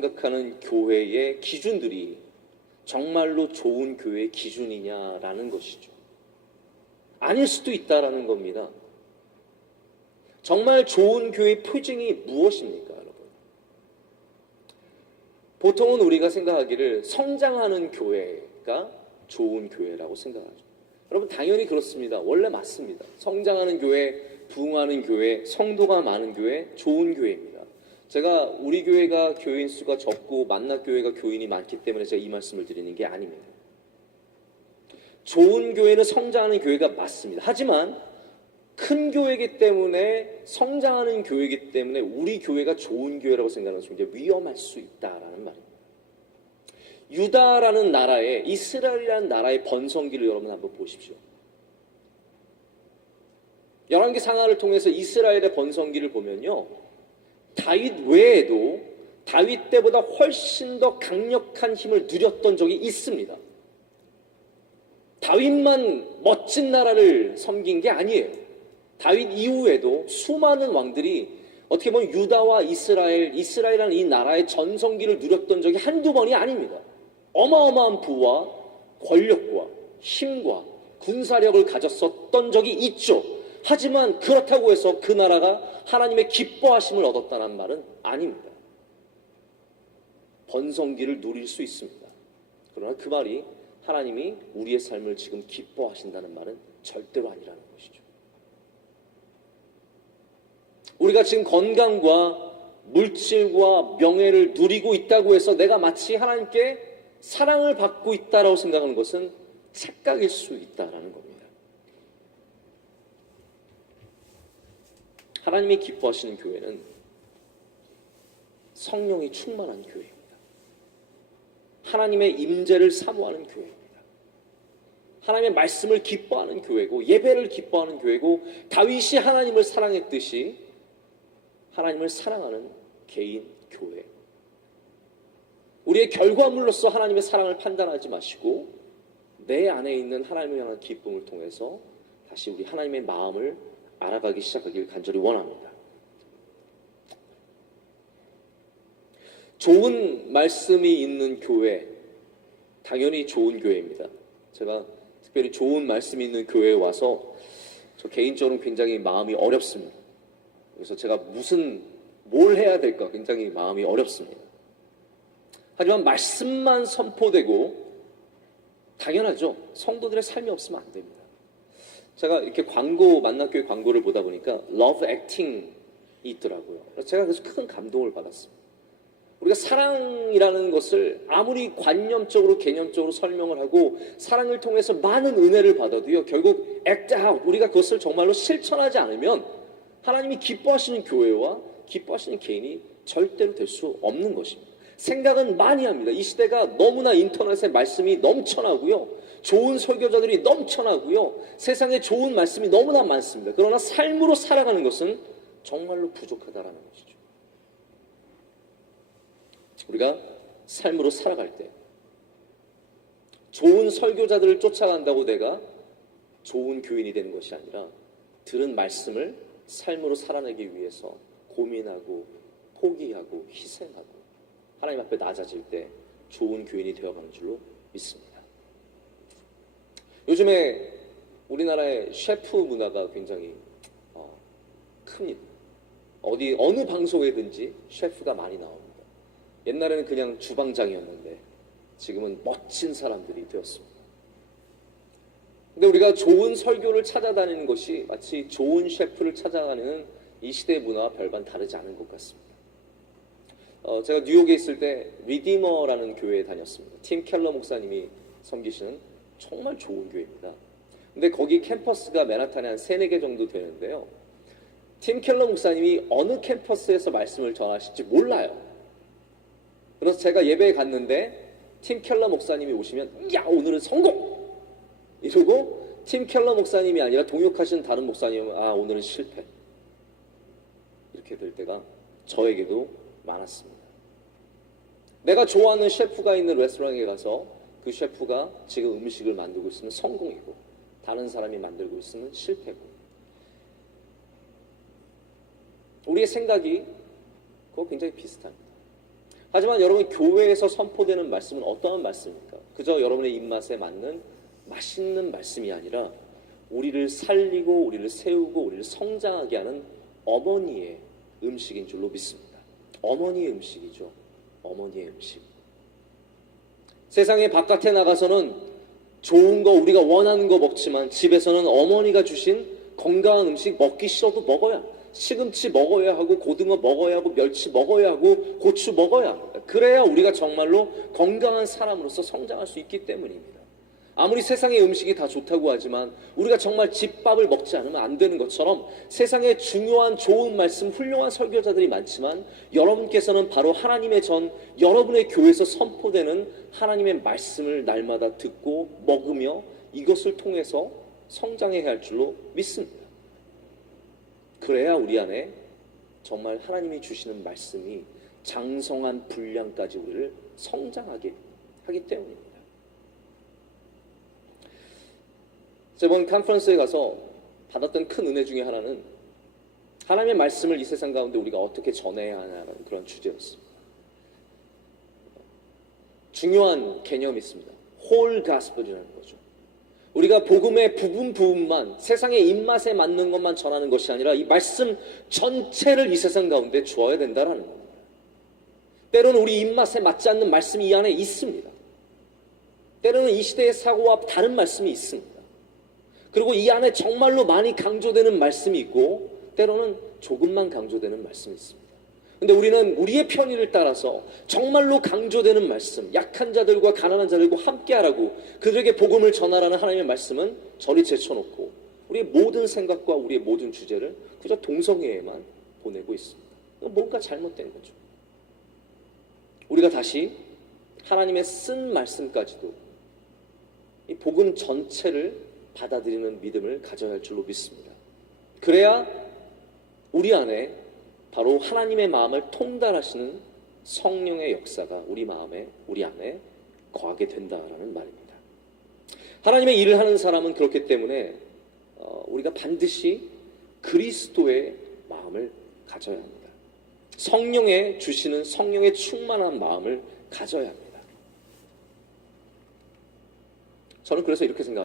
생각하는 교회의 기준들이 정말로 좋은 교회의 기준이냐라는 것이죠. 아닐 수도 있다라는 겁니다. 정말 좋은 교회의 표징이 무엇입니까, 여러분? 보통은 우리가 생각하기를 성장하는 교회가 좋은 교회라고 생각하죠. 여러분, 당연히 그렇습니다. 원래 맞습니다. 성장하는 교회, 부흥하는 교회, 성도가 많은 교회, 좋은 교회입니다. 제가 우리 교회가 교인 수가 적고 만납교회가 교인이 많기 때문에 제가 이 말씀을 드리는 게 아닙니다. 좋은 교회는 성장하는 교회가 맞습니다. 하지만 큰 교회이기 때문에, 성장하는 교회이기 때문에 우리 교회가 좋은 교회라고 생각하는 것은 굉장히 위험할 수 있다라는 말입니다. 유다라는 나라의, 이스라엘이라는 나라의 번성기를 여러분 한번 보십시오. 열왕기 상하를 통해서 이스라엘의 번성기를 보면요, 다윗 외에도 다윗 때보다 훨씬 더 강력한 힘을 누렸던 적이 있습니다. 다윗만 멋진 나라를 섬긴 게 아니에요. 다윗 이후에도 수많은 왕들이 어떻게 보면 유다와 이스라엘이라는 이 나라의 전성기를 누렸던 적이 한두 번이 아닙니다. 어마어마한 부와 권력과 힘과 군사력을 가졌었던 적이 있죠. 하지만 그렇다고 해서 그 나라가 하나님의 기뻐하심을 얻었다는 말은 아닙니다. 번성기를 누릴 수 있습니다. 그러나 그 말이 하나님이 우리의 삶을 지금 기뻐하신다는 말은 절대로 아니라는 것이죠. 우리가 지금 건강과 물질과 명예를 누리고 있다고 해서 내가 마치 하나님께 사랑을 받고 있다라고 생각하는 것은 착각일 수 있다라는 겁니다. 하나님이 기뻐하시는 교회는 성령이 충만한 교회입니다. 하나님의 임재를 사모하는 교회입니다. 하나님의 말씀을 기뻐하는 교회고, 예배를 기뻐하는 교회고, 다윗이 하나님을 사랑했듯이 하나님을 사랑하는 개인 교회. 우리의 결과물로서 하나님의 사랑을 판단하지 마시고 내 안에 있는 하나님을 향한 기쁨을 통해서 다시 우리 하나님의 마음을 알아가기 시작하길 간절히 원합니다. 좋은 말씀이 있는 교회, 당연히 좋은 교회입니다. 제가 특별히 좋은 말씀이 있는 교회에 와서 저 개인적으로 굉장히 마음이 어렵습니다. 그래서 제가 뭘 해야 될까 굉장히 마음이 어렵습니다. 하지만 말씀만 선포되고, 당연하죠. 성도들의 삶이 없으면 안 됩니다. 제가 이렇게 만남교회 광고를 보다 보니까 러브 액팅이 있더라고요. 제가 그래서 큰 감동을 받았습니다. 우리가 사랑이라는 것을 아무리 관념적으로 개념적으로 설명을 하고 사랑을 통해서 많은 은혜를 받아도요, 결국 act out, 우리가 그것을 정말로 실천하지 않으면 하나님이 기뻐하시는 교회와 기뻐하시는 개인이 절대로 될 수 없는 것입니다. 생각은 많이 합니다. 이 시대가 너무나 인터넷에 말씀이 넘쳐나고요, 좋은 설교자들이 넘쳐나고요, 세상에 좋은 말씀이 너무나 많습니다. 그러나 삶으로 살아가는 것은 정말로 부족하다라는 것이죠. 우리가 삶으로 살아갈 때 좋은 설교자들을 쫓아간다고 내가 좋은 교인이 되는 것이 아니라 들은 말씀을 삶으로 살아내기 위해서 고민하고 포기하고 희생하고 하나님 앞에 낮아질 때 좋은 교인이 되어가는 줄로 믿습니다. 요즘에 우리나라의 셰프 문화가 굉장히 큽니다. 어느 방송에든지 셰프가 많이 나옵니다. 옛날에는 그냥 주방장이었는데 지금은 멋진 사람들이 되었습니다. 근데 우리가 좋은 설교를 찾아다니는 것이 마치 좋은 셰프를 찾아가는 이 시대의 문화와 별반 다르지 않은 것 같습니다. 제가 뉴욕에 있을 때 리디머라는 교회에 다녔습니다. 팀 켈러 목사님이 섬기시는 정말 좋은 교회입니다. 근데 거기 캠퍼스가 맨하탄에 한 3-4개 정도 되는데요, 팀 켈러 목사님이 어느 캠퍼스에서 말씀을 전하실지 몰라요. 그래서 제가 예배에 갔는데 팀 켈러 목사님이 오시면 야, 오늘은 성공! 이러고 팀 켈러 목사님이 아니라 동역하신 다른 목사님은 오늘은 실패. 이렇게 될 때가 저에게도 많았습니다. 내가 좋아하는 셰프가 있는 레스토랑에 가서 그 셰프가 지금 음식을 만들고 있으면 성공이고 다른 사람이 만들고 있으면 실패고, 우리의 생각이 그거 굉장히 비슷합니다. 하지만 여러분, 교회에서 선포되는 말씀은 어떠한 말씀입니까? 그저 여러분의 입맛에 맞는 맛있는 말씀이 아니라 우리를 살리고 우리를 세우고 우리를 성장하게 하는 어머니의 음식인 줄로 믿습니다. 어머니의 음식이죠. 어머니의 음식. 세상의 바깥에 나가서는 좋은 거, 우리가 원하는 거 먹지만 집에서는 어머니가 주신 건강한 음식 먹기 싫어도 먹어야, 시금치 먹어야 하고, 고등어 먹어야 하고, 멸치 먹어야 하고, 고추 먹어야, 그래야 우리가 정말로 건강한 사람으로서 성장할 수 있기 때문입니다. 아무리 세상의 음식이 다 좋다고 하지만 우리가 정말 집밥을 먹지 않으면 안 되는 것처럼, 세상에 중요한 좋은 말씀, 훌륭한 설교자들이 많지만 여러분께서는 바로 하나님의 전, 여러분의 교회에서 선포되는 하나님의 말씀을 날마다 듣고 먹으며 이것을 통해서 성장해야 할 줄로 믿습니다. 그래야 우리 안에 정말 하나님이 주시는 말씀이 장성한 분량까지 우리를 성장하게 하기 때문입니다. 저번 컨퍼런스에 가서 받았던 큰 은혜 중에 하나는 하나님의 말씀을 이 세상 가운데 우리가 어떻게 전해야 하냐는 그런 주제였습니다. 중요한 개념이 있습니다. 홀 가스펠이라는 거죠. 우리가 복음의 부분만, 세상의 입맛에 맞는 것만 전하는 것이 아니라 이 말씀 전체를 이 세상 가운데 주어야 된다는 겁니다. 때로는 우리 입맛에 맞지 않는 말씀이 이 안에 있습니다. 때로는 이 시대의 사고와 다른 말씀이 있습니다. 그리고 이 안에 정말로 많이 강조되는 말씀이 있고 때로는 조금만 강조되는 말씀이 있습니다. 근데 우리는 우리의 편의를 따라서 정말로 강조되는 말씀, 약한 자들과 가난한 자들과 함께하라고 그들에게 복음을 전하라는 하나님의 말씀은 저리 제쳐놓고 우리의 모든 생각과 우리의 모든 주제를 그저 동성애에만 보내고 있습니다. 뭔가 잘못된 거죠. 우리가 다시 하나님의 쓴 말씀까지도 이 복음 전체를 받아들이는 믿음을 가져야 할 줄로 믿습니다. 그래야 우리 안에 바로 하나님의 마음을 통달하시는 성령의 역사가 우리 마음에, 우리 안에 거하게 된다라는 말입니다. 하나님의 일을 하는 사람은 그렇기 때문에 우리가 반드시 그리스도의 마음을 가져야 합니다. 성령의 주시는 성령의 충만한 마음을 가져야 합니다. 저는 그래서 이렇게 생각합니다.